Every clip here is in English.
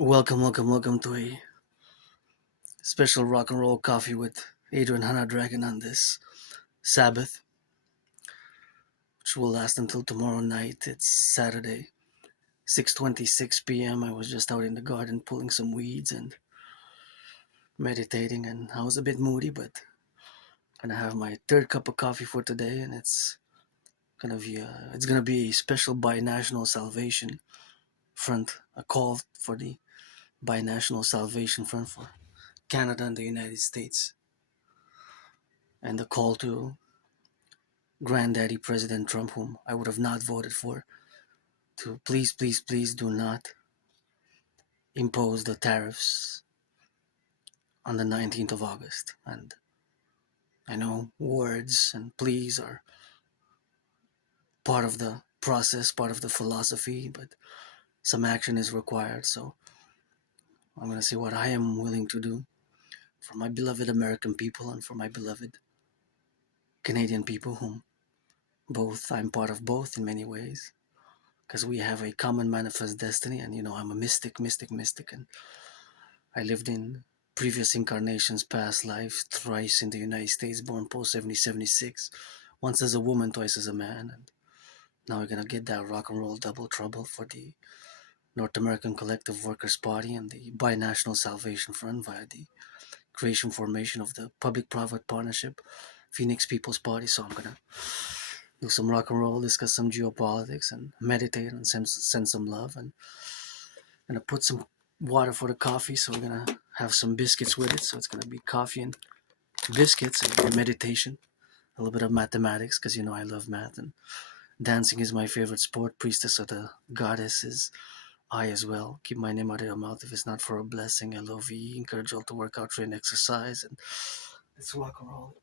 Welcome to a special rock and roll coffee with Adrien Hannah Dragon on this Sabbath, which will last until tomorrow night. It's Saturday, 6:26 p.m. I was just out in the garden pulling some weeds and meditating, and I was a bit moody, but gonna have my third cup of coffee for today, and it's gonna be a special binational salvation front, a call for the binational salvation front for Canada and the United States, and the call to Granddaddy President Trump, whom I would have not voted for, to please do not impose the tariffs on the 19th of August. And I know words and pleas are part of the process, part of the philosophy, but some action is required. So I'm going to see what I am willing to do for my beloved American people and for my beloved Canadian people, whom I'm part of both in many ways, because we have a common manifest destiny. And I'm a mystic, and I lived in previous incarnations, past lives, thrice in the United States, born post 7076, once as a woman, twice as a man. And now we're going to get that rock and roll double trouble for the North American Collective Workers' Party and the Binational Salvation Front via the creation formation of the Public-Private Partnership Phoenix People's Party. So I'm going to do some rock and roll, discuss some geopolitics, and meditate and send some love. And I'm going to put some water for the coffee, so we're going to have some biscuits with it. So it's going to be coffee and biscuits and meditation, a little bit of mathematics, because I love math, and dancing is my favorite sport. Priestess of the goddess is I as well. Keep my name out of your mouth if it's not for a blessing. LOVE. Encourage you all to work out, train, exercise, and let's rock and roll.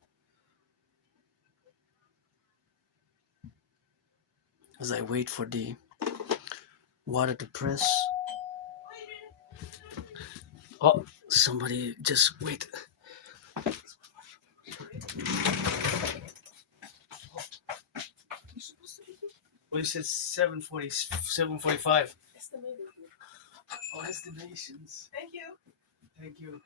As I wait for the water to press. Oh, somebody just wait. Well, you said 7:40, 7:45. Estimated. Oh, estimations. Thank you. Thank you.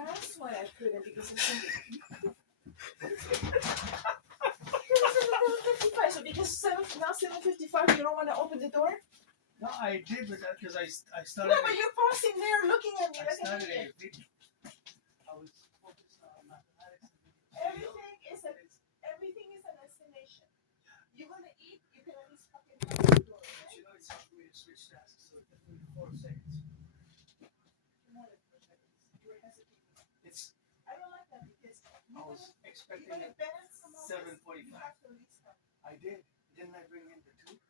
That's why I couldn't, because it's something. So because now 7:55, you don't want to open the door? No, I did, but because I started. No, but you're pausing there, looking at me I like started an idiot. a video. I was focused on mathematics. Everything is an estimation. You're gonna eat, you can at least fucking open the door. Okay? It's hard for me to switch tasks, so it took me 4 seconds. More than 4 seconds. You were hesitating. I don't like that because I was expecting you're gonna it balance some of this, 7:45. you have to at least have. I did. Didn't I bring in the 2?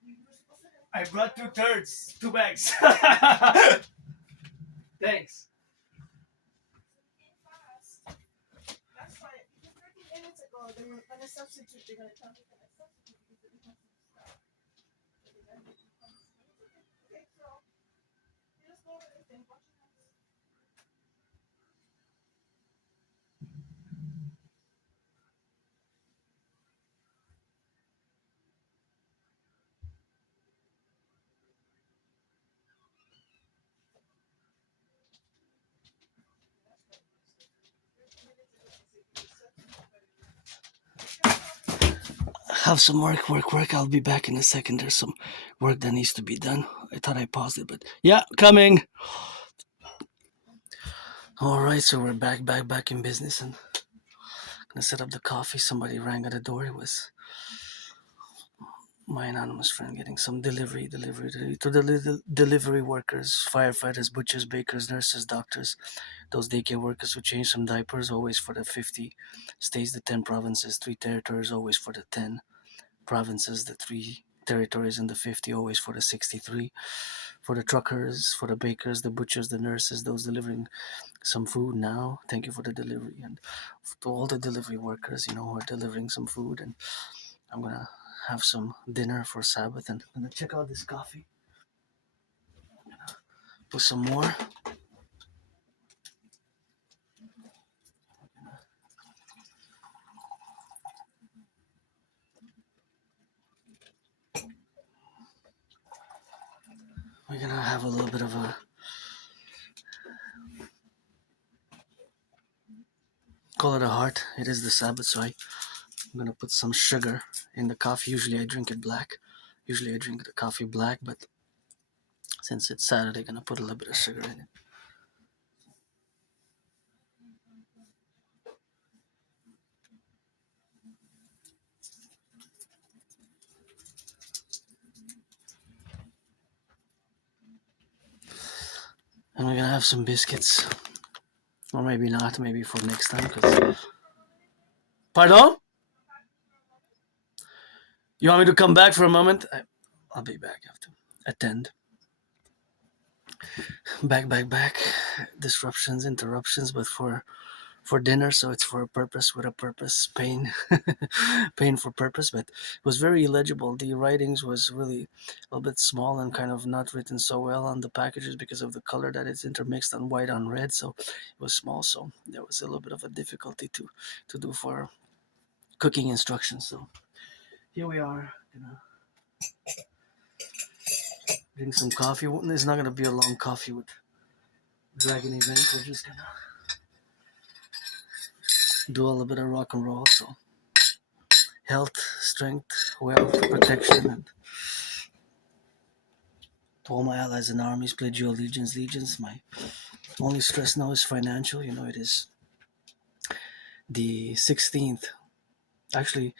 You were supposed to have. I brought 2/3, 2 bags. Thanks. That's why, because 30 minutes ago, they were going to substitute. They're going to tell me that I substitute because they didn't have some stuff. So they're going to make me come. Okay, so you just go over there and watch your hands. Have some work. I'll be back in a second. There's some work that needs to be done. I thought I paused it, but yeah, coming. All right, so we're back in business, and gonna set up the coffee. Somebody rang at the door. It was my anonymous friend getting some delivery to the delivery workers, firefighters, butchers, bakers, nurses, doctors, those daycare workers who change some diapers, always for the 50 states, the 10 provinces, 3 territories, always for the 10 provinces, the 3 territories, and the 50, always for the 63. For the truckers, for the bakers, the butchers, the nurses, those delivering some food now, thank you for the delivery. And to all the delivery workers, who are delivering some food. And I'm gonna have some dinner for Sabbath, and I'm gonna check out this coffee. Put some more. We're gonna have a little bit of a call it a heart. It is the Sabbath, so I'm gonna put some sugar in the coffee. Usually I drink it black. Usually I drink the coffee black, but since it's Saturday, I'm gonna put a little bit of sugar in it. And we're gonna have some biscuits, or maybe not. Maybe for next time. Pardon? You want me to come back for a moment? I'll be back. I have to attend. Back. Disruptions, interruptions, but for dinner, so it's for a purpose, with a purpose. Pain. Pain for purpose. But it was very illegible. The writings was really a little bit small and kind of not written so well on the packages because of the color that it's intermixed on white on red, so it was small, so there was a little bit of a difficulty to do for cooking instructions. So here we are, gonna drink some coffee. It's not gonna be a long coffee with Dragon Event. We're just gonna do a little bit of rock and roll. So health, strength, wealth, protection, and to all my allies and armies, pledge your legions. My only stress now is financial. It is the 16th. Actually,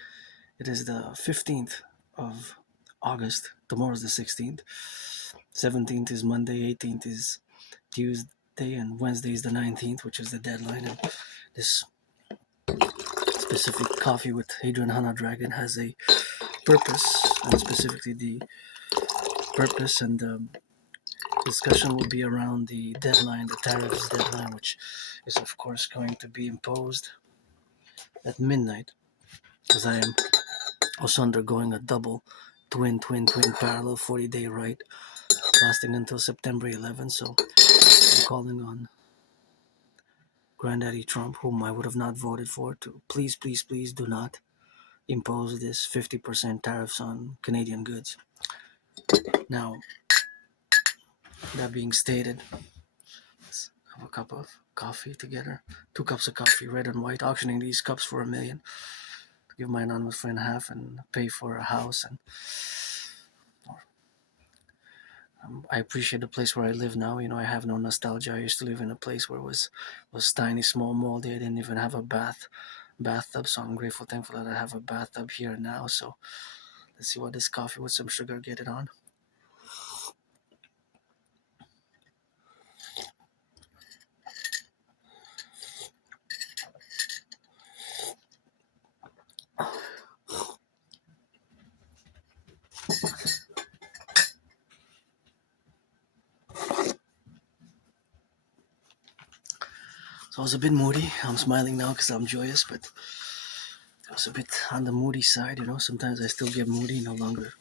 it is the 15th of August. Tomorrow's the 16th. 17th is Monday. 18th is Tuesday. And Wednesday is the 19th, which is the deadline. And this specific coffee with Adrien Hannah Dragon has a purpose, and specifically the purpose and discussion will be around the deadline, the tariffs deadline, which is of course going to be imposed at midnight, because I am also undergoing a double twin parallel 40-day right lasting until September 11th. So I'm calling on Granddaddy Trump, whom I would have not voted for, to please do not impose this 50% tariffs on Canadian goods. Now, that being stated, let's have a cup of coffee together. 2 cups of coffee, red and white, auctioning these cups for $1 million to give my anonymous friend half and pay for a house. And I appreciate the place where I live now. I have no nostalgia. I used to live in a place where it was tiny, small, moldy. I didn't even have a bathtub. So I'm grateful, thankful that I have a bathtub here now. So let's see what this coffee with some sugar get it on. So I was a bit moody. I'm smiling now because I'm joyous, but I was a bit on the moody side. Sometimes I still get moody, no longer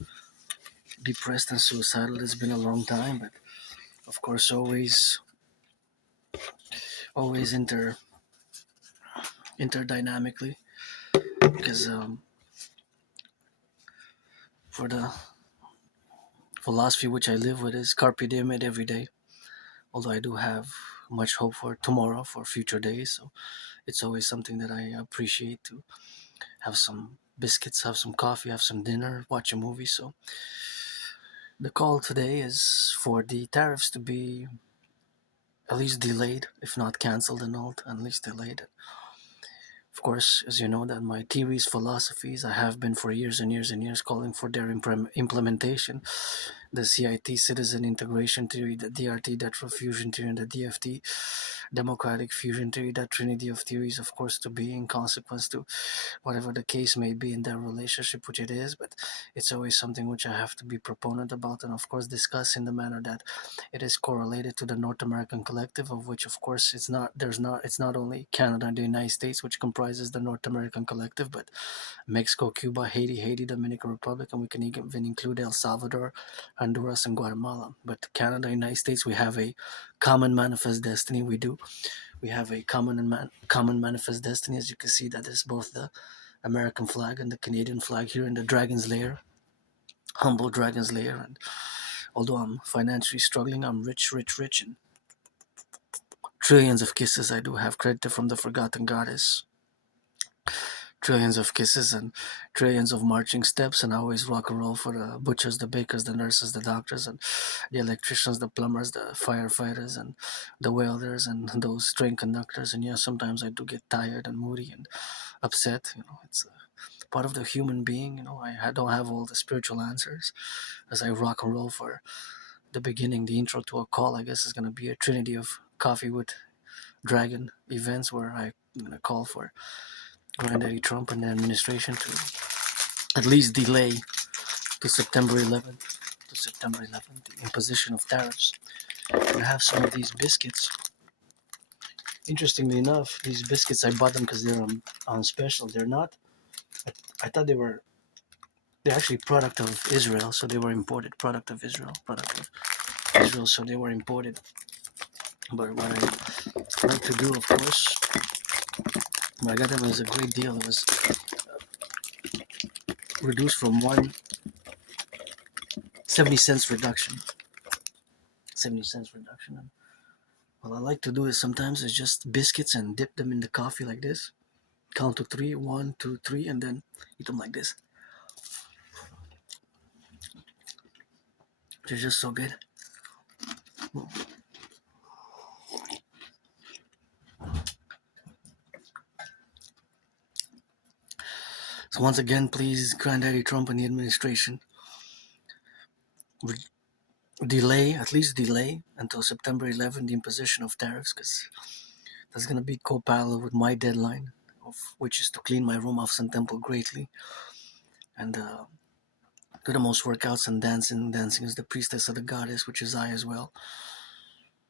depressed and suicidal. It's been a long time, but of course, always interdynamically, because for the philosophy which I live with is carpe diem it every day. Although I do have much hope for tomorrow, for future days, so it's always something that I appreciate, to have some biscuits, have some coffee, have some dinner, watch a movie. So the call today is for the tariffs to be at least delayed, if not cancelled, annulled, at least delayed, Of course, as you know, that my theories, philosophies, I have been for years and years and years calling for their implementation. The CIT, Citizen Integration Theory, the DRT, Detrital Fusion Theory, and the DFT, Democratic Fusion Theory, that trinity of theories, of course, to be in consequence to whatever the case may be in their relationship, which it is, but it's always something which I have to be proponent about and, of course, discuss in the manner that it is correlated to the North American Collective, of which, of course, it's not only Canada and the United States, which comprises the North American Collective, but Mexico, Cuba, Haiti, Dominican Republic, and we can even include El Salvador, Honduras, and Guatemala. But Canada, United States, we have a common manifest destiny. We have a common manifest destiny. As you can see, that is both the American flag and the Canadian flag here in the Dragon's Lair, humble Dragon's Lair. And although I'm financially struggling, I'm rich, and trillions of kisses I do have credited from the forgotten goddess. Trillions of kisses and trillions of marching steps, and I always rock and roll for the butchers, the bakers, the nurses, the doctors, and the electricians, the plumbers, the firefighters, and the welders, and those train conductors. And yeah, sometimes I do get tired and moody and upset. It's part of the human being. I don't have all the spiritual answers as I rock and roll for the beginning, the intro to a call. I guess is going to be a trinity of coffee with dragon events where I'm going to call for Granddaddy Trump and the administration to at least delay to September 11th, the imposition of tariffs. I have some of these biscuits. Interestingly enough, these biscuits I bought them because they're on special. They're not. I thought they're actually product of Israel, so they were imported. Product of Israel, so they were imported. But what I like to do, of course, when I got them, it was a great deal. It was reduced from 70 cents reduction. 70 cents reduction. And what I like to do is sometimes it's just biscuits and dip them in the coffee like this. Count to three, 1, 2, 3, and then eat them like this. They're just so good. So once again, please, Granddaddy Trump and the administration, at least delay until September 11th the imposition of tariffs, because that's going to be co-parallel with my deadline, which is to clean my room off Sun Temple greatly and do the most workouts and dancing. Dancing is the priestess of the goddess, which is I as well.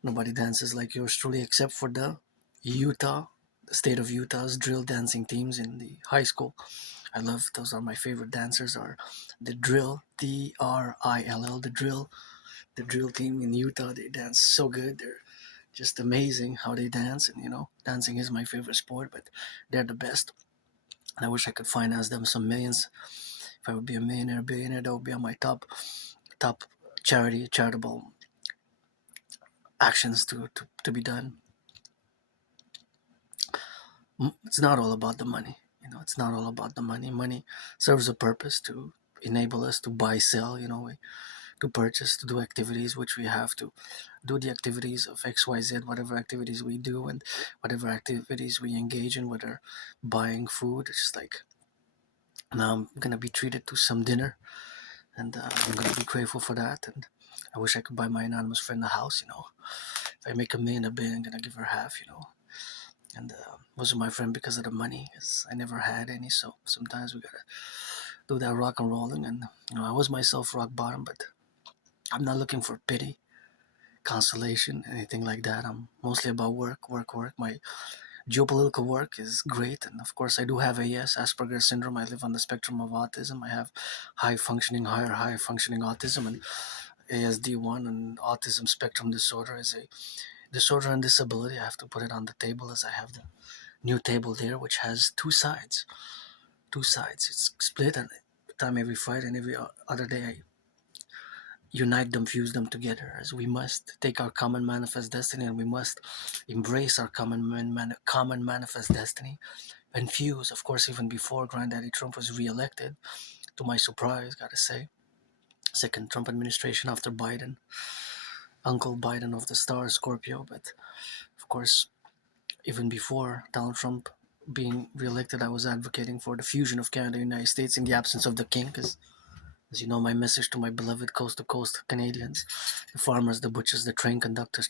Nobody dances like yours truly except for the state of Utah's drill dancing teams in the high school. I love, those are my favorite dancers, are the drill, DRILL, the drill team in Utah. They dance so good. They're just amazing how they dance. And dancing is my favorite sport, but they're the best. And I wish I could finance them some millions. If I would be a millionaire, billionaire, that would be on my top charitable actions to be done. It's not all about the money. It's not all about the money. Money serves a purpose to enable us to buy, sell, to purchase, to do activities, which we have to do the activities of XYZ, whatever activities we do and whatever activities we engage in, whether buying food. It's just like now I'm going to be treated to some dinner, and I'm going to be grateful for that. And I wish I could buy my anonymous friend a house. If I make $1 million, I'm going to give her half, and wasn't my friend because of the money, because I never had any. So sometimes we gotta do that rock and rolling. And I was myself rock bottom, but I'm not looking for pity, consolation, anything like that. I'm mostly about work. My geopolitical work is great, and of course I do have AS, Asperger's syndrome. I live on the spectrum of autism. I have high functioning autism, and ASD1, and autism spectrum disorder is a disorder and disability. I have to put it on the table, as I have the new table there, which has two sides. It's split, and every Friday and every other day I unite them, fuse them together, as we must take our common manifest destiny, and we must embrace our common manifest destiny and fuse. Of course, even before Granddaddy Trump was reelected, to my surprise, gotta say, second Trump administration after Biden, Uncle Biden of the Star Scorpio. But of course, even before Donald Trump being re-elected, I was advocating for the fusion of Canada and the United States in the absence of the king, because, as you know, my message to my beloved coast-to-coast Canadians, the farmers, the butchers, the train conductors,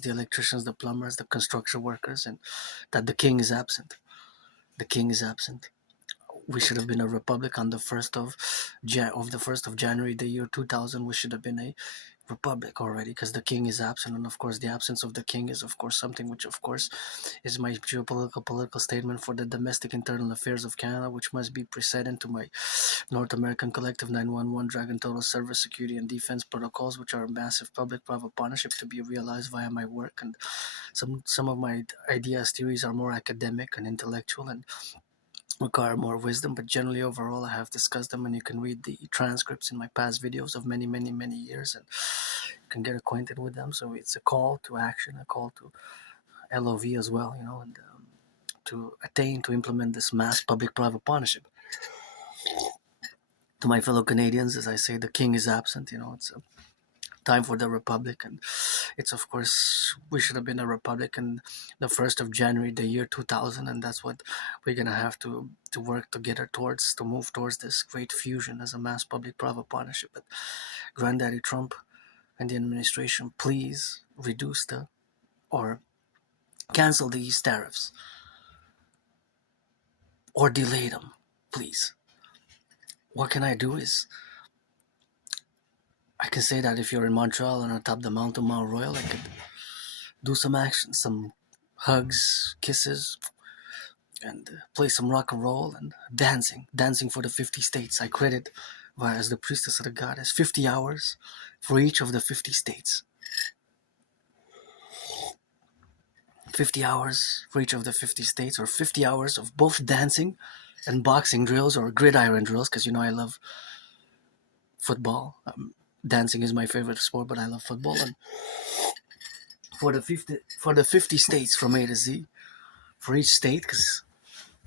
the electricians, the plumbers, the construction workers, and that the king is absent. The king is absent. We should have been a republic on the first of January, the year 2000. We should have been a republic already, because the king is absent, and of course the absence of the king is of course something which of course is my geopolitical political statement for the domestic internal affairs of Canada, which must be precedent to my North American Collective 911 Dragon Total Service Security and Defense protocols, which are a massive public-private partnership to be realized via my work. And some of my ideas, theories are more academic and intellectual and require more wisdom, but generally overall I have discussed them, and you can read the transcripts in my past videos of many years, and you can get acquainted with them. So it's a call to action, a call to LOV as well, and to attain, to implement this mass public-private partnership. To my fellow Canadians, as I say, the king is absent. It's a time for the republic, and it's of course we should have been a republic in the 1st of January, the year 2000, and that's what we're gonna have to work together towards, to move towards this great fusion as a mass public-private partnership. But Granddaddy Trump and the administration, please reduce or cancel these tariffs or delay them, please. What can I do is, I can say that if you're in Montreal and on top of the mountain Mount Royal, I could do some action, some hugs, kisses, and play some rock and roll and dancing for the 50 states. I credit, as the priestess of the goddess, 50 hours for each of the 50 states. 50 hours for each of the 50 states, or 50 hours of both dancing and boxing drills or gridiron drills, because I love football. Dancing is my favorite sport, but I love football. And for the 50 states from A to Z, for each state, because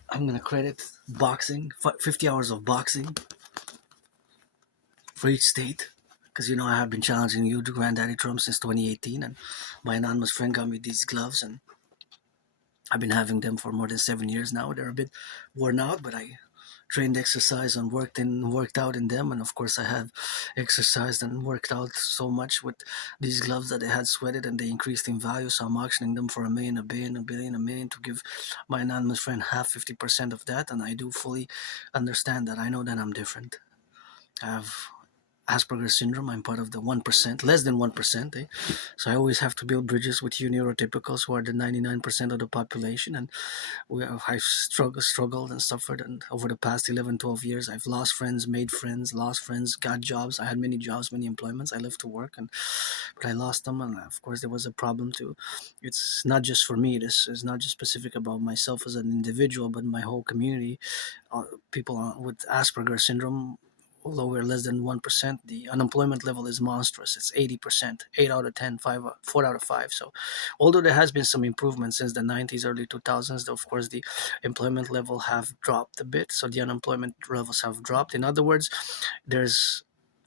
I'm gonna credit boxing, 50 hours of boxing for each state, because I have been challenging you, Granddaddy Trump, since 2018, and my anonymous friend got me these gloves, and I've been having them for more than 7 years now. They're a bit worn out, but I trained, exercised, and worked out in them, and of course I have exercised and worked out so much with these gloves that they had sweated and they increased in value. So I'm auctioning them for $1 million, $1 billion, $1 billion, $1 million, to give my anonymous friend half, 50% of that. And I do fully understand that. I know that I'm different. I have Asperger's syndrome. I'm part of the 1%, less than 1%. So I always have to build bridges with you neurotypicals, who are the 99% of the population. And I've struggled and suffered. And over the past 11, 12 years, I've lost friends, made friends, lost friends, got jobs. I had many jobs, many employments. I lived to work, but I lost them. And of course, there was a problem too. It's not just for me. This is not just specific about myself as an individual, but my whole community. People with Asperger's syndrome, although we're less than 1%, the unemployment level is monstrous. It's 80%, 8 out of 10, 4 out of 5. So although there has been some improvement since the 90s, early 2000s, of course, the employment level have dropped a bit. So the unemployment levels have dropped. In other words,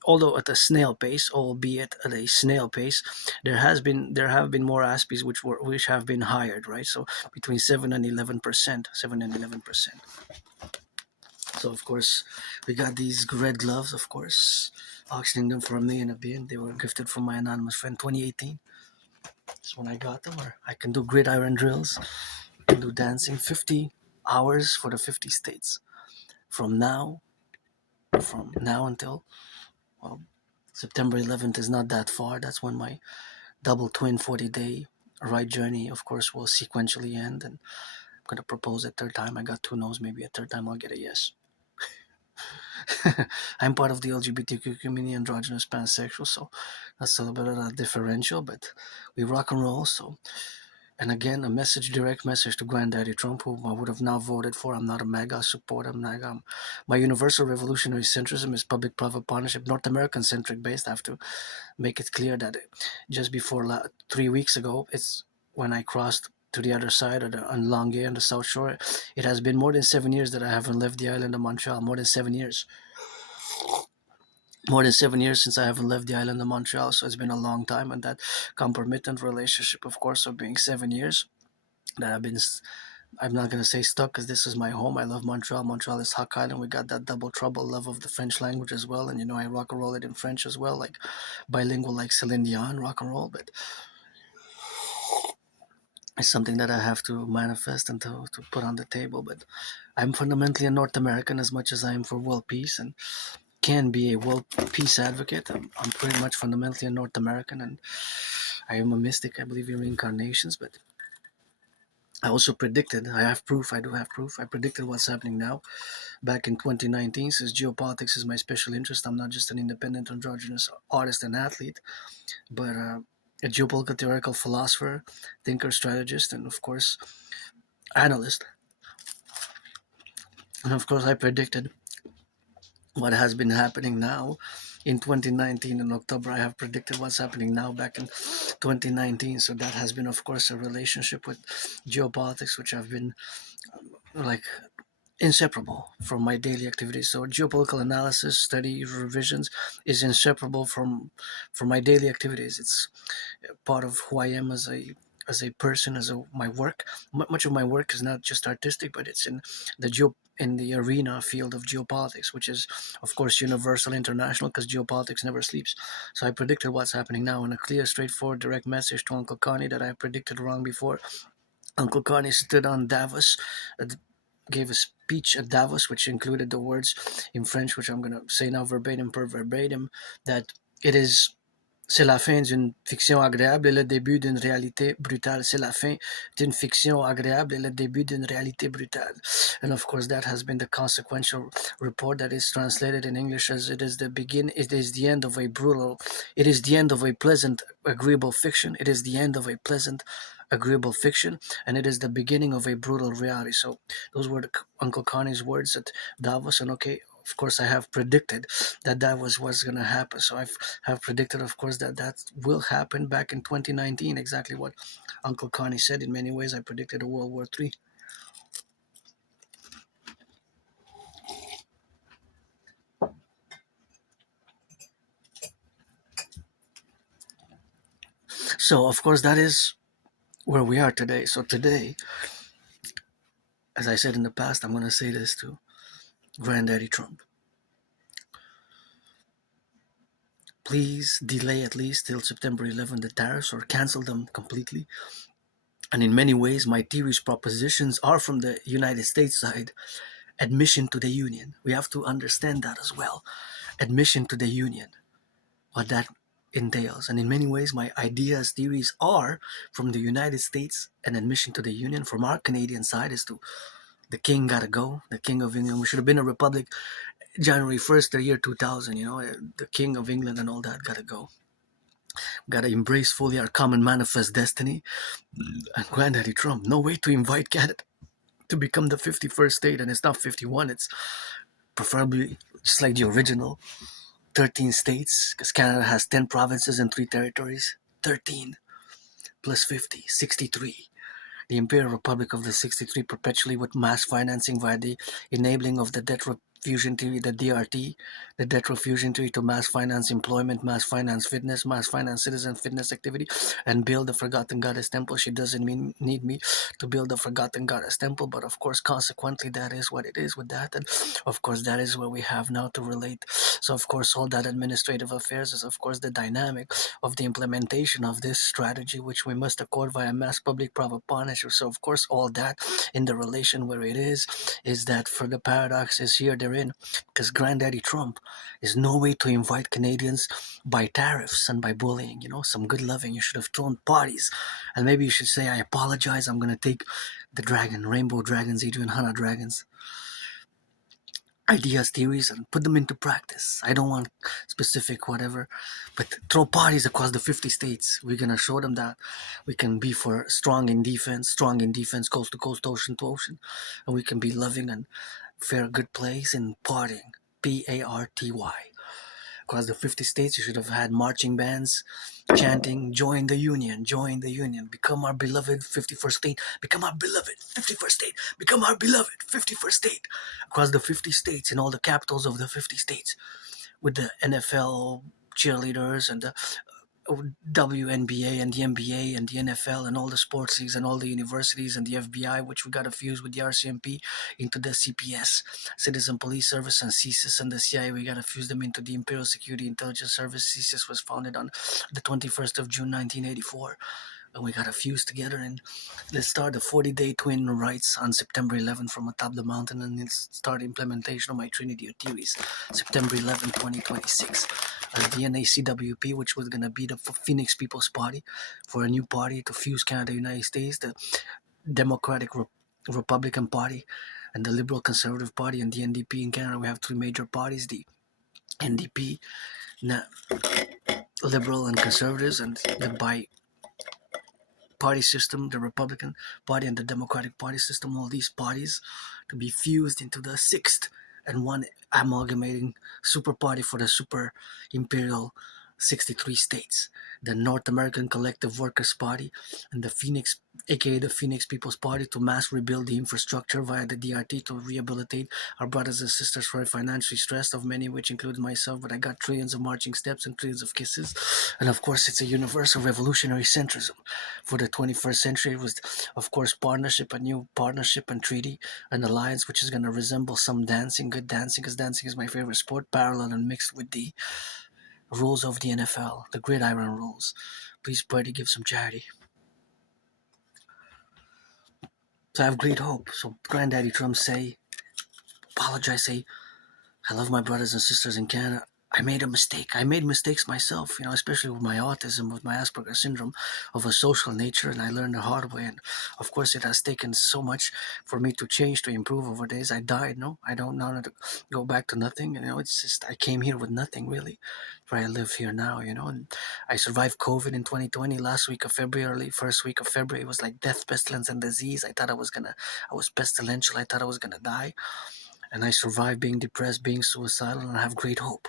although at a snail pace, albeit at a snail pace, there have been more Aspies which have been hired, right? So between 7 and 11%. So of course, we got these red gloves, of course, auctioning them for $1 million, $1 billion. They were gifted from my anonymous friend, 2018. That's when I got them. Or I can do gridiron drills, I can do dancing, 50 hours for the 50 states. From now until, well, September 11th is not that far. That's when my double twin 40-day ride journey, of course, will sequentially end. And I'm going to propose a third time. I got 2 no's, maybe a third time I'll get a yes. I'm part of the LGBTQ community, androgynous, pansexual, so that's a little bit of a differential, but we rock and roll. So, and again, direct message to Granddaddy Trump, who I would have now voted for. I'm not a MAGA supporter. My universal revolutionary centrism is public-private partnership, North American-centric based. I have to make it clear that just before 3 weeks ago, it's when I crossed to the other side on Longueuil on the South Shore. It has been more than 7 years that I haven't left the island of Montreal. More than 7 years. More than 7 years since I haven't left the island of Montreal. So it's been a long time, and that concomitant relationship, of course, of being 7 years that I've been I'm not gonna say stuck because this is my home. I love Montreal. Montreal is Hawk Island. We got that double trouble love of the French language as well, and I rock and roll it in French as well, like bilingual, like Celine Dion rock and roll. But it's something that I have to manifest and to put on the table. But I'm fundamentally a North American as much as I am for world peace and can be a world peace advocate. I'm pretty much fundamentally a North American, and I am a mystic. I believe in reincarnations, but I also predicted, I have proof, I do have proof. I predicted what's happening now back in 2019. Since geopolitics is my special interest, I'm not just an independent androgynous artist and athlete, but a geopolitical theoretical philosopher, thinker, strategist, and of course, analyst. And of course, I predicted what has been happening now in 2019. In October, I have predicted what's happening now back in 2019. So that has been, of course, a relationship with geopolitics, which have been like inseparable from my daily activities. So geopolitical analysis, study, revisions is inseparable from my daily activities. It's part of who I am as a person, my work. Much of my work is not just artistic, but it's in the arena field of geopolitics, which is of course universal, international, because geopolitics never sleeps. So I predicted what's happening now in a clear, straightforward, direct message to Uncle Connie that I predicted wrong before. Uncle Connie stood on Davos, gave a speech at Davos, which included the words in French, which I'm going to say now verbatim per verbatim, that it is c'est la fin d'une fiction agréable et le début d'une réalité brutale. C'est la fin d'une fiction agréable et le début d'une réalité brutale. And of course, that has been the consequential report that is translated in English as it is the end of a brutal, it is the end of a pleasant, agreeable fiction. It is the end of a pleasant, agreeable fiction, and it is the beginning of a brutal reality. So those were Uncle Connie's words at Davos, and okay, of course, I have predicted that was what's going to happen. So I have predicted, of course, that will happen back in 2019. Exactly what Uncle Connie said. In many ways, I predicted a World War III. So, of course, that is where we are today. So today, as I said in the past, I'm going to say this to Granddaddy Trump. Please delay at least till September 11 the tariffs or cancel them completely. And in many ways, my theories, propositions are from the United States side. Admission to the Union. We have to understand that as well. Admission to the Union, what that entails. And in many ways, my ideas, theories are from the United States, and admission to the Union from our Canadian side is to the king gotta go, the king of England. We should have been a republic January 1st, the year 2000, the king of England and all that gotta go. Gotta embrace fully our common manifest destiny. And Granddaddy Trump, no way to invite Canada to become the 51st state, and it's not 51, it's preferably just like the original 13 states, because Canada has 10 provinces and 3 territories. 13 plus 50, 63. The Imperial Republic of the 63 perpetually with mass financing via the enabling of the debt fusion theory, the DRT, the debt fusion theory to mass finance employment, mass finance fitness, mass finance citizen fitness activity, and build the Forgotten Goddess Temple. She doesn't need me to build the Forgotten Goddess Temple, but of course, consequently, that is what it is with that. And of course, that is what we have now to relate. So, of course, all that administrative affairs is, of course, the dynamic of the implementation of this strategy, which we must accord via mass public-private partnership. So, of course, all that in the relation where it is that for the paradox is here therein, because Granddaddy Trump is no way to invite Canadians by tariffs and by bullying. Some good loving. You should have thrown parties, and maybe you should say, I apologize, I'm going to take the rainbow dragons, Adrien Hannah Dragons ideas, theories, and put them into practice. I don't want specific whatever, but throw parties across the 50 states. We're going to show them that we can be strong in defense, coast to coast, ocean to ocean, and we can be loving and fair, good place in partying. Party. Across the 50 states, you should have had marching bands chanting, join the Union, become our beloved 51st state, become our beloved 51st state, become our beloved 51st state. Across the 50 states, in all the capitals of the 50 states, with the NFL cheerleaders and the WNBA and the NBA and the NFL and all the sports leagues and all the universities and the FBI, which we got to fuse with the RCMP into the CPS, Citizen Police Service, and CSIS and the CIA. We got to fuse them into the Imperial Security Intelligence Service. CSIS was founded on the 21st of June 1984. And we got to fuse together, and let's start the 40-day twin rights on September 11th from atop the mountain, and let's start implementation of my Trinity of theories September 11th, 2026. The NACWP, which was going to be the Phoenix People's Party, for a new party to fuse Canada, United States, the Democratic Republican Party, and the Liberal Conservative Party, and the NDP in Canada. We have three major parties: the NDP, Liberal and Conservatives, and the party system, the Republican Party and the Democratic Party system, all these parties to be fused into the sixth and one amalgamating super party for the super imperial 63 states, the North American Collective Workers Party, and the Phoenix, aka the Phoenix People's Party, to mass rebuild the infrastructure via the DRT to rehabilitate our brothers and sisters who are financially stressed, of many which include myself, but I got trillions of marching steps and trillions of kisses. And of course, it's a universal revolutionary centrism. For the 21st century, it was, of course, partnership, a new partnership and treaty, an alliance which is going to resemble some dancing, good dancing, because dancing is my favorite sport, parallel and mixed with the rules of the NFL, the gridiron rules. Please pray to give some charity. So I have great hope. So Granddaddy Trump say, apologize, say, I love my brothers and sisters in Canada. I made a mistake. I made mistakes myself, especially with my autism, with my Asperger's syndrome of a social nature, and I learned the hard way. And of course, it has taken so much for me to change, to improve over days. I died, no? I don't know how to go back to nothing. It's just, I came here with nothing, really, where I live here now, and I survived COVID in 2020, last week of February, first week of February. It was like death, pestilence, and disease. I was pestilential. I thought I was gonna die. And I survived being depressed, being suicidal, and I have great hope.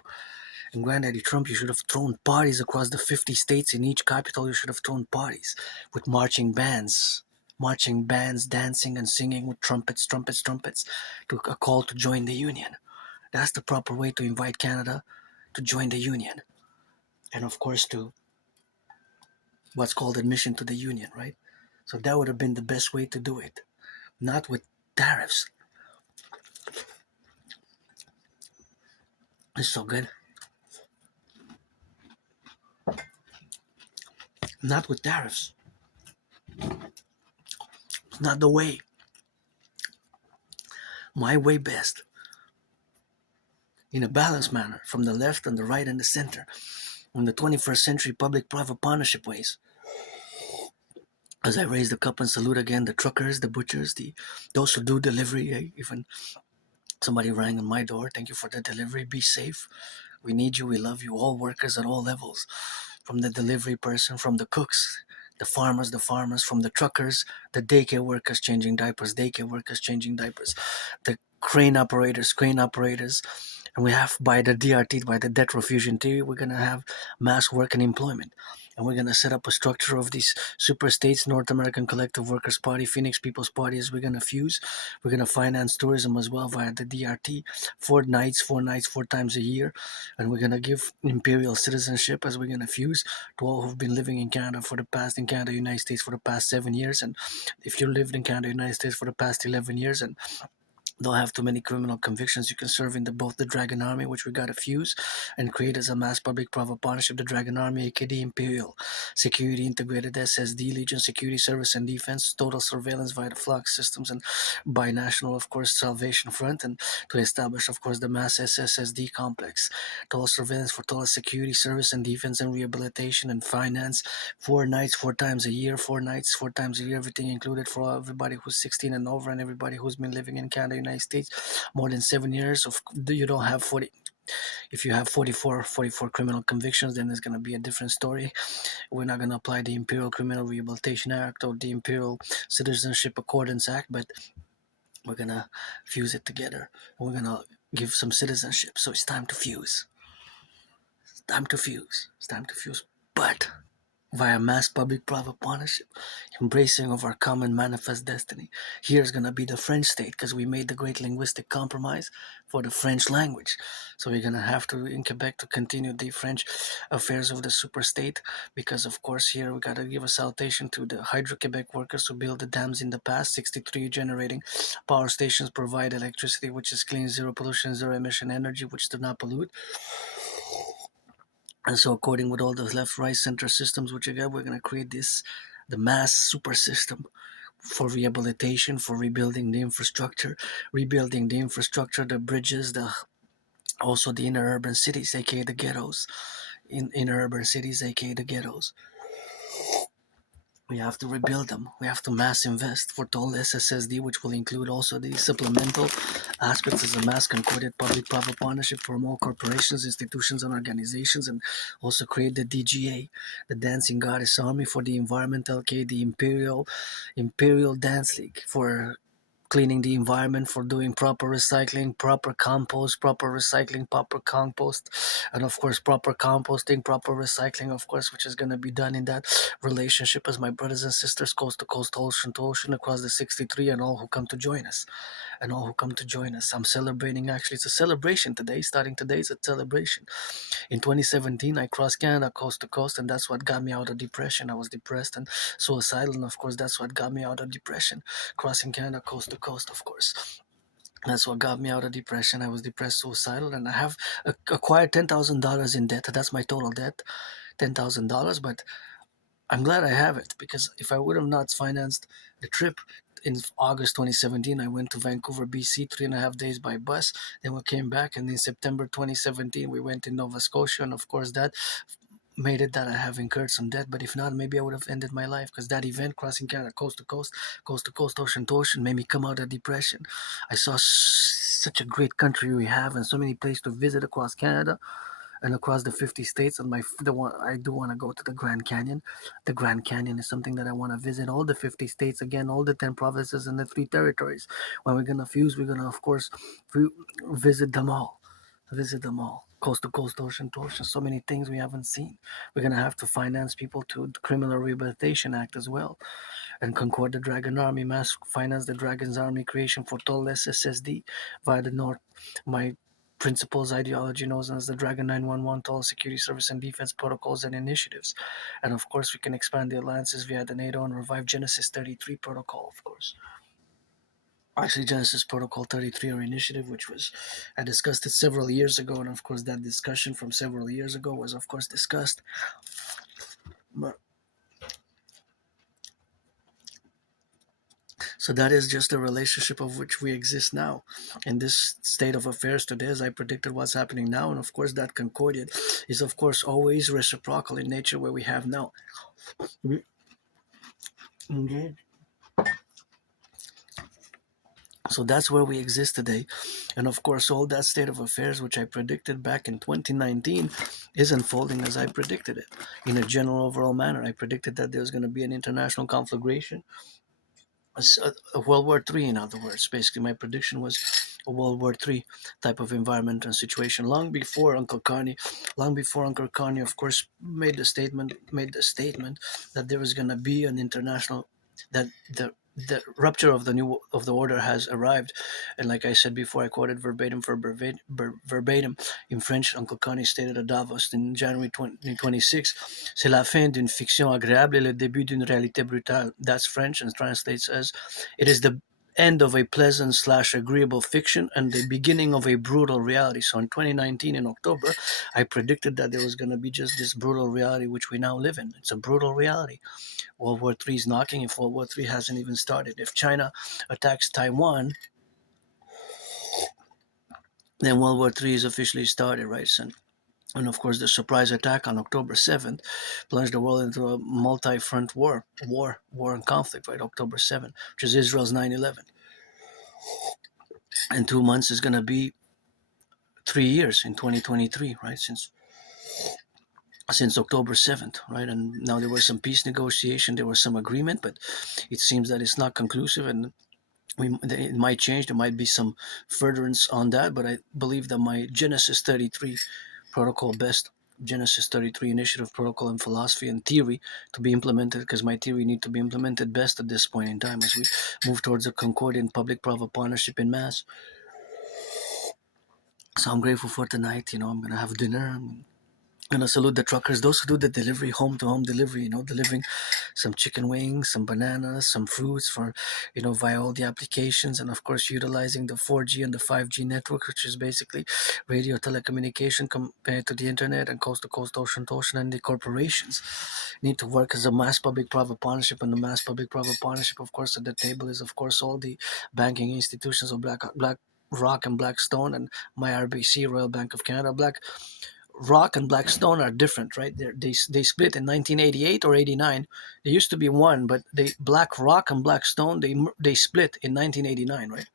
And Granddaddy Trump, you should have thrown parties across the 50 states. In each capital, you should have thrown parties with marching bands, dancing and singing with trumpets, to a call to join the Union. That's the proper way to invite Canada to join the Union. And of course, to what's called admission to the Union, right? So that would have been the best way to do it. Not with tariffs. It's so good. Not with tariffs. Not the way. My way best. In a balanced manner, from the left and the right and the center. In the 21st century public-private partnership ways. As I raise the cup and salute again the truckers, the butchers, those who do delivery, even somebody rang on my door. Thank you for the delivery. Be safe. We need you. We love you. All workers at all levels. From the delivery person, from the cooks, the farmers, from the truckers, the daycare workers changing diapers, the crane operators, and we have, by the DRT, by the debt refusion theory, we're going to have mass work and employment. And we're going to set up a structure of these super states, North American Collective Workers Party, Phoenix People's Party, as we're going to fuse. We're going to finance tourism as well via the DRT, 4 nights, 4 times a year. And we're going to give imperial citizenship as we're going to fuse to all who've been living in Canada in Canada, United States for the past 7 years. And if you lived in Canada, United States for the past 11 years and don't have too many criminal convictions, you can serve in both the Dragon Army, which we got to fuse and create as a mass public-private partnership, the Dragon Army, aka the Imperial Security Integrated SSD, Legion Security Service and Defense, total surveillance via the FLOG systems, and binational, of course, Salvation Front, and to establish, of course, the mass SSSD complex, total surveillance for total security service and defense and rehabilitation and finance, 4 nights, 4 times a year, 4 nights, 4 times a year, everything included for everybody who's 16 and over and everybody who's been living in Canada, United States more than 7 years. You don't have 40. If you have 44 criminal convictions, then it's going to be a different story. We're not going to apply the Imperial Criminal Rehabilitation Act or the Imperial Citizenship Accordance Act, but we're going to fuse it together. And we're going to give some citizenship. So it's time to fuse. It's time to fuse. But via mass public-private partnership, embracing of our common manifest destiny. Here's gonna be the French state because we made the great linguistic compromise for the French language. So we're gonna have to in Quebec to continue the French affairs of the super state because of course here we gotta give a salutation to the Hydro-Quebec workers who built the dams in the past. 63 generating power stations provide electricity which is clean, zero pollution, zero emission energy, which do not pollute. And so, according with all the left, right, center systems which again we're going to create the mass super system for rehabilitation, for rebuilding the infrastructure, the bridges, the also the inner urban cities, aka the ghettos, in inner urban cities, aka the ghettos. We have to rebuild them. We have to mass invest for total SSSD, which will include also the supplemental aspects as a mass concorded public-private partnership for all corporations, institutions, and organizations, and also create the DGA, the Dancing Goddess Army for the Environment, LK, the Imperial Dance League for cleaning the environment, for doing proper recycling, proper compost, proper recycling, proper compost, and of course proper composting, proper recycling, of course, which is going to be done in that relationship as my brothers and sisters, coast to coast, ocean to ocean, across the 63, and all who come to join us. And all who come to join us. I'm celebrating, actually, it's a celebration today. Starting today, it's a celebration. In 2017, I crossed Canada coast to coast, and that's what got me out of depression. I was depressed and suicidal, and of course, that's what got me out of depression. Crossing Canada coast to coast, of course. That's what got me out of depression. I was depressed, suicidal, and I have acquired $10,000 in debt. That's my total debt, $10,000. But I'm glad I have it because if I would have not financed the trip in August 2017, I went to Vancouver, BC, 3.5 days by bus. Then we came back, and in September 2017, we went to Nova Scotia, and of course that made it that I have incurred some debt. But if not, maybe I would have ended my life because that event, crossing Canada coast to coast, ocean to ocean, made me come out of depression. I saw such a great country we have and so many places to visit across Canada and across the 50 states. And the one I do want to go to the Grand Canyon. The Grand Canyon is something that I want to visit. All the 50 states again, all the 10 provinces and the 3 territories. When we're gonna fuse, we're gonna of course visit them all. Visit them all. Coast to coast, ocean to ocean. So many things we haven't seen. We're gonna have to finance people to the Criminal Rehabilitation Act as well, and concord the Dragon Army, mass finance the Dragon's Army creation for total SSSD via the North. My principles ideology knows as the Dragon 911 total security service and defense protocols and initiatives. And of course, we can expand the alliances via the NATO and revive Genesis 33 protocol, of course. Actually, Genesis Protocol 33 or initiative, which was, I discussed it several years ago. And of course, that discussion from several years ago was, of course, discussed. But so that is just the relationship of which we exist now in this state of affairs today, as I predicted what's happening now. And of course, that concorded is, of course, always reciprocal in nature where we have now. Okay. So that's where we exist today. And of course, all that state of affairs, which I predicted back in 2019, is unfolding as I predicted it in a general overall manner. I predicted that there's going to be an international conflagration, a World War III, in other words. Basically, my prediction was a World War III type of environment and situation. Long before Uncle Carney, of course, made the statement that there was going to be an international, that the rupture of the order has arrived. And like I said before, I quoted verbatim for verbatim in French. Uncle Carney stated at Davos in January 2026, c'est la fin d'une fiction agréable et le début d'une réalité brutale. That's French and translates as, it is the end of a pleasant / agreeable fiction and the beginning of a brutal reality. So in 2019, in October, I predicted that there was going to be just this brutal reality which we now live in. It's a brutal reality. World War III is knocking if World War III hasn't even started. If China attacks Taiwan, then World War III is officially started, right, son? And of course, the surprise attack on October 7th plunged the world into a multi-front war and conflict, right? October 7th, which is Israel's 9/11. And 2 months is going to be 3 years in 2023, right? Since October 7th, right? And now there was some peace negotiation, there was some agreement, but it seems that it's not conclusive, and it might change. There might be some furtherance on that, but I believe that my Genesis 33 protocol best Genesis 33 initiative, protocol, and philosophy and theory to be implemented, because my theory need to be implemented best at this point in time as we move towards a concordant public-private partnership in mass. So I'm grateful for tonight. I'm gonna have dinner. I'm gonna salute the truckers, those who do the delivery, home to home delivery, delivering some chicken wings, some bananas, some fruits for, via all the applications, and of course utilizing the 4G and the 5G network, which is basically radio telecommunication compared to the internet, and coast to coast, ocean to ocean. And the corporations need to work as a mass public private partnership, and the mass public private partnership, of course, at the table is of course all the banking institutions of Black Rock and Blackstone and my RBC, Royal Bank of Canada. Black Rock and Blackstone are different, right? They split in 1988 or 89. They used to be one, but Black Rock and Blackstone they split in 1989, right?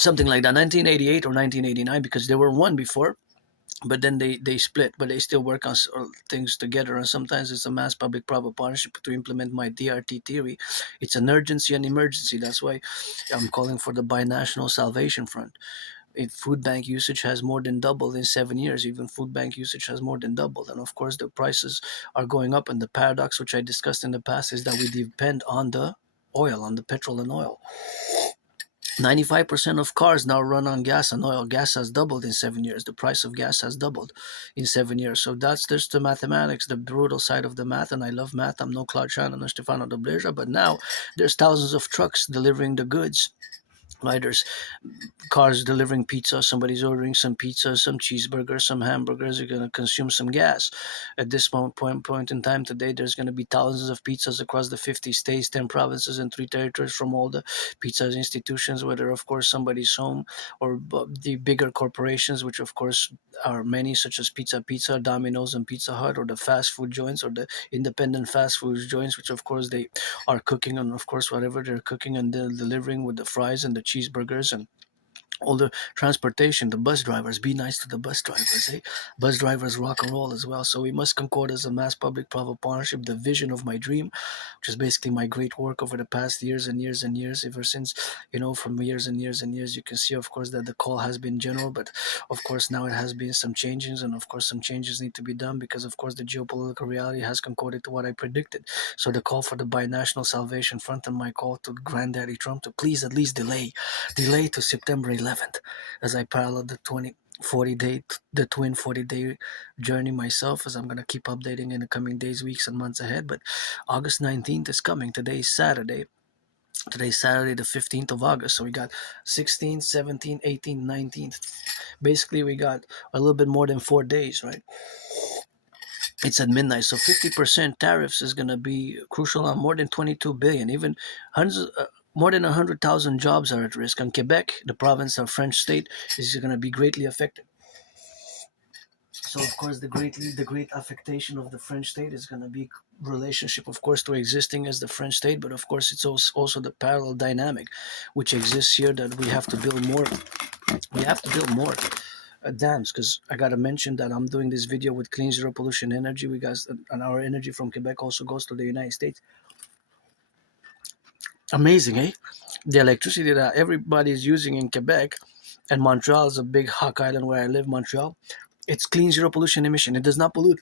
Something like that, 1988 or 1989, because they were one before, but then they split, but they still work on things together. And sometimes it's a mass public-private partnership to implement my DRT theory. It's an urgency and emergency. That's why I'm calling for the binational salvation front. Food bank usage has more than doubled in 7 years. Even food bank usage has more than doubled, and of course the prices are going up. And the paradox, which I discussed in the past, is that we depend on the oil, on the petrol and oil. 95% of cars now run on gas and oil. Gas has doubled in 7 years. The price of gas has doubled in 7 years. So that's just the mathematics, the brutal side of the math. And I love math. I'm no Claude Shannon or Stefano de Bleja, but now there's thousands of trucks delivering the goods. Right? There's cars delivering pizza. Somebody's ordering some pizza, some cheeseburgers, some hamburgers. You're going to consume some gas. At this point in time today, there's going to be thousands of pizzas across the 50 states, 10 provinces, and 3 territories from all the pizza institutions, whether, of course, somebody's home or the bigger corporations, which, of course, are many, such as Pizza, Domino's, and Pizza Hut, or the fast food joints, or the independent fast food joints, which, of course, they are cooking, and, of course, whatever they're cooking and they're delivering with the fries and the cheeseburgers and all the transportation, the bus drivers. Be nice to the bus drivers, eh? Bus drivers rock and roll as well. So we must concord as a mass public-private partnership the vision of my dream, which is basically my great work over the past years and years and years, ever since, from years and years and years. You can see, of course, that the call has been general, but of course now it has been some changes, and of course some changes need to be done because, of course, the geopolitical reality has concorded to what I predicted. So the call for the binational salvation front and my call to Granddaddy Trump to please at least delay to September 11th, as I parallel the 40-day journey myself, as I'm going to keep updating in the coming days, weeks, and months ahead. But August 19th is coming. Today's Saturday, the 15th of August. So we got 16th, 17th, 18th, 19th. Basically, we got a little bit more than 4 days, right? It's at midnight. So 50% tariffs is going to be crucial on more than 22 billion. Even hundreds, more than 100,000 jobs are at risk. And Quebec, the province of French state, is going to be greatly affected. So of course, the great affectation of the French state is going to be relationship, of course, to existing as the French state, but of course, it's also the parallel dynamic which exists here, that we have to build more. We have to build more dams, because I gotta mention that I'm doing this video with clean zero pollution energy. We got, and our energy from Quebec also goes to the United States. Amazing, eh? The electricity that everybody is using in Quebec, and Montreal is a big hawk island where I live, Montreal. It's clean zero pollution emission. It does not pollute.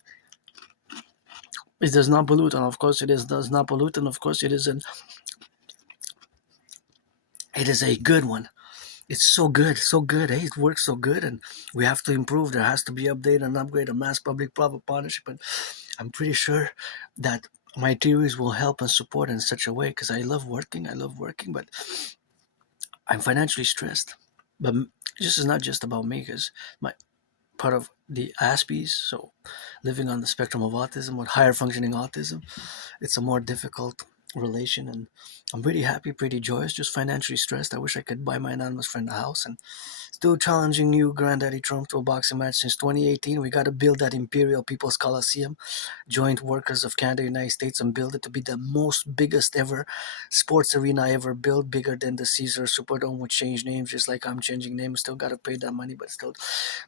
It does not pollute, and of course does not pollute, and of course it is a good one. It's so good, eh? It works so good, and we have to improve. There has to be update and upgrade a mass public-private partnership, and I'm pretty sure that my theories will help and support in such a way, because I love working, but I'm financially stressed. But this is not just about me, because my part of the Aspies, so living on the spectrum of autism, with higher functioning autism, it's a more difficult relation, and I'm pretty happy, pretty joyous, just financially stressed. I wish I could buy my anonymous friend a house, and still challenging you, Granddaddy Trump, to a boxing match since 2018. We got to build that Imperial People's Coliseum, joint workers of Canada, United States, and build it to be the most biggest ever sports arena ever built, bigger than the Caesar Superdome, which changed names, just like I'm changing names. Still got to pay that money, but still,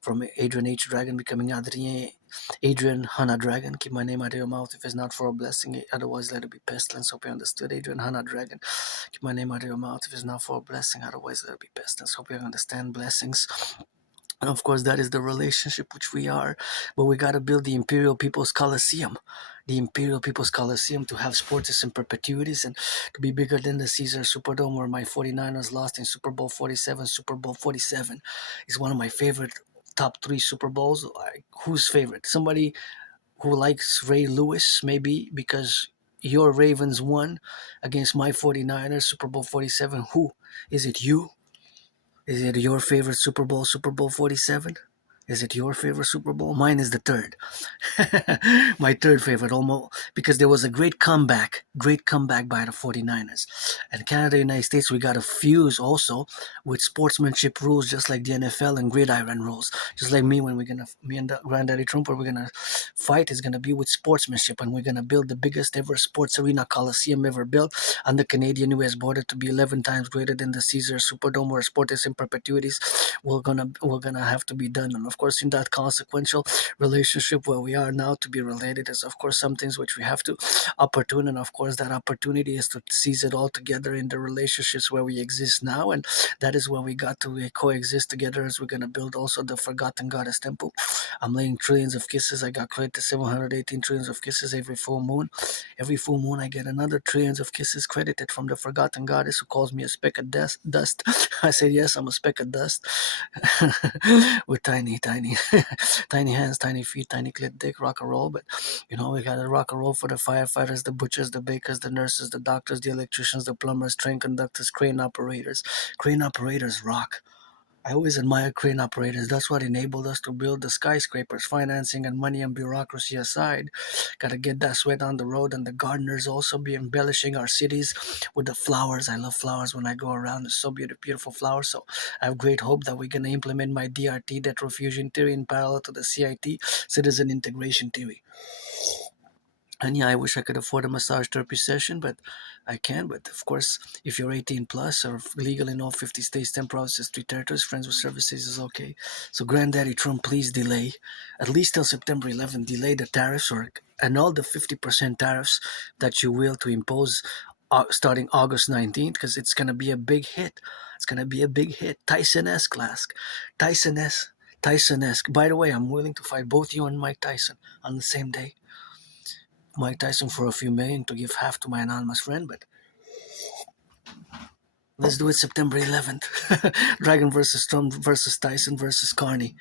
from Adrien H. Dragon becoming Adrien Hannah Dragon. Keep my name out of your mouth if it's not for a blessing, otherwise let it be pestilence. Hope you understood. Adrien Hannah Dragon. Keep my name out of your mouth if it's not for a blessing, otherwise let it be pestilence. Hope you understand. Blessings. And of course, that is the relationship which we are. But we got to build the Imperial People's Coliseum. The Imperial People's Coliseum to have sports in perpetuities and to be bigger than the Caesar Superdome where my 49ers lost in Super Bowl 47. Super Bowl 47 is one of my favorite top three Super Bowls. Like, who's favorite? Somebody who likes Ray Lewis, maybe because your Ravens won against my 49ers Super Bowl 47. Who? Is it you? Is it your favorite Super Bowl, Super Bowl 47? Is it your favorite Super Bowl? Mine is the third. My third favorite, almost, because there was a great comeback by the 49ers. And Canada, United States, we got to fuse also with sportsmanship rules, just like the NFL and gridiron rules. Just like me, when me and the Granddaddy Trump, we're gonna fight is gonna be with sportsmanship, and we're gonna build the biggest ever sports arena coliseum ever built on the Canadian-U.S. border to be 11 times greater than the Caesar Superdome, where sport is in perpetuities. We're gonna have to be done, and of course, in that consequential relationship where we are now, to be related is of course some things which we have to opportune, and of course that opportunity is to seize it all together in the relationships where we exist now, and that is where we got to coexist together as we're gonna build also the forgotten goddess temple. I'm laying trillions of kisses. I got credited 718 trillions of kisses every full moon. Every full moon, I get another trillions of kisses credited from the forgotten goddess who calls me a speck of dust. I said, yes, I'm a speck of dust with tiny hands, tiny feet, tiny clit dick, rock and roll. But we got to rock and roll for the firefighters, the butchers, the bakers, the nurses, the doctors, the electricians, the plumbers, train conductors, crane operators. Crane operators rock. I always admire crane operators. That's what enabled us to build the skyscrapers. Financing and money and bureaucracy aside, gotta get that sweat on the road. And the gardeners also be embellishing our cities with the flowers. I love flowers when I go around. It's so beautiful, beautiful flowers. So I have great hope that we're gonna implement my DRT, debt refusion theory, in parallel to the CIT, citizen integration theory. And yeah, I wish I could afford a massage therapy session, but I can. But of course, if you're 18 plus or legal in all 50 states, 10 provinces, 3 territories, friends with services is okay. So, Granddaddy Trump, please delay, at least till September 11th, delay the tariffs or annul the 50% tariffs that you will to impose starting August 19th, because it's going to be a big hit. It's going to be a big hit. Tyson-esque, Lask. Tyson-esque. Tyson-esque. By the way, I'm willing to fight both you and Mike Tyson on the same day. Mike Tyson for a few million to give half to my anonymous friend, but let's do it September 11th. Dragon versus Trump versus Tyson versus Carney.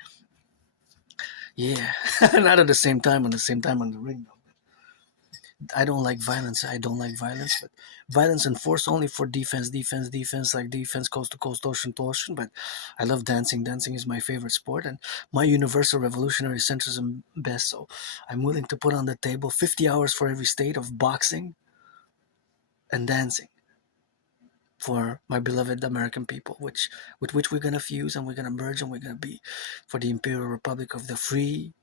Yeah, not at the same time, on the ring, though. I don't like violence. I don't like violence, but violence enforced only for defense, like defense, coast to coast, ocean to ocean. But I love dancing. Dancing is my favorite sport, and my universal revolutionary centrism best. So I'm willing to put on the table 50 hours for every state of boxing and dancing for my beloved American people, with which we're gonna fuse and we're gonna merge and we're gonna be for the Imperial Republic of the free,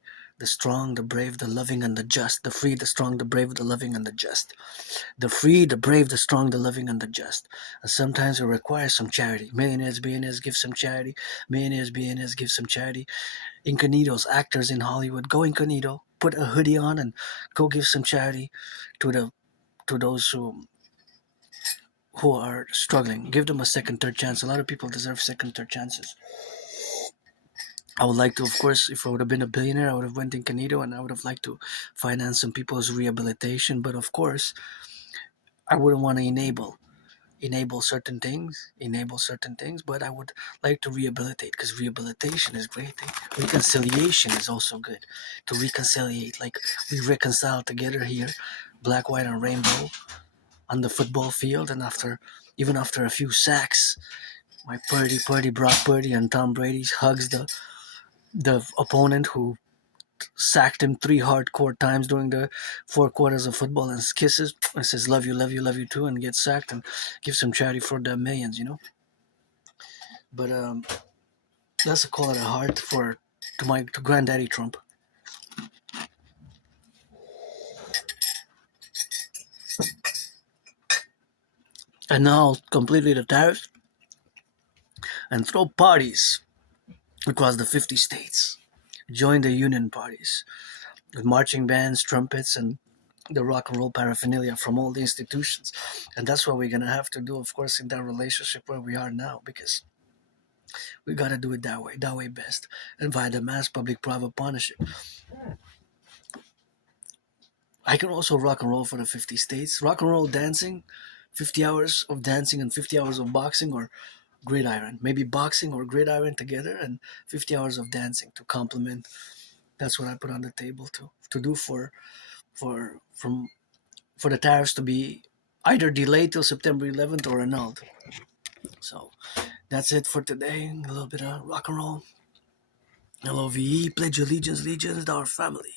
the strong, the brave, the loving, and the just. The free, the strong, the brave, the loving, and the just. The free, the brave, the strong, the loving, and the just. And sometimes it requires some charity. Millionaires, billionaires, give some charity. Millionaires, billionaires, give some charity. Incognitos, actors in Hollywood, go incognito, put a hoodie on, and go give some charity to those who are struggling. Give them a second, third chance. A lot of people deserve second, third chances. I would like to, of course, if I would have been a billionaire, I would have went incognito and I would have liked to finance some people's rehabilitation. But of course, I wouldn't want to enable certain things, but I would like to rehabilitate, because rehabilitation is great. Reconciliation is also good. To reconciliate, like we reconcile together here, black, white, and rainbow on the football field, and even after a few sacks, my Purdy, Brock Purdy, and Tom Brady hugs the opponent who sacked him 3 hardcore times during the 4 quarters of football, and kisses and says love you too, and gets sacked and gives some charity for the millions. But that's a call at the heart to Granddaddy Trump. And now completely the tariffs and throw parties across the 50 states. Join the union parties with marching bands, trumpets, and the rock and roll paraphernalia from all the institutions. And that's what we're going to have to do, of course, in that relationship where we are now, because We gotta do it that way best. And via the mass public-private partnership, I can also rock and roll for the 50 states. Rock and roll dancing, 50 hours of dancing and 50 hours of boxing or gridiron. Maybe boxing or gridiron together and 50 hours of dancing to complement. That's what I put on the table to do from for the tariffs to be either delayed till September 11th or annulled. So that's it for today. A little bit of rock and roll. LOVE, pledge allegiance, allegiance to our family.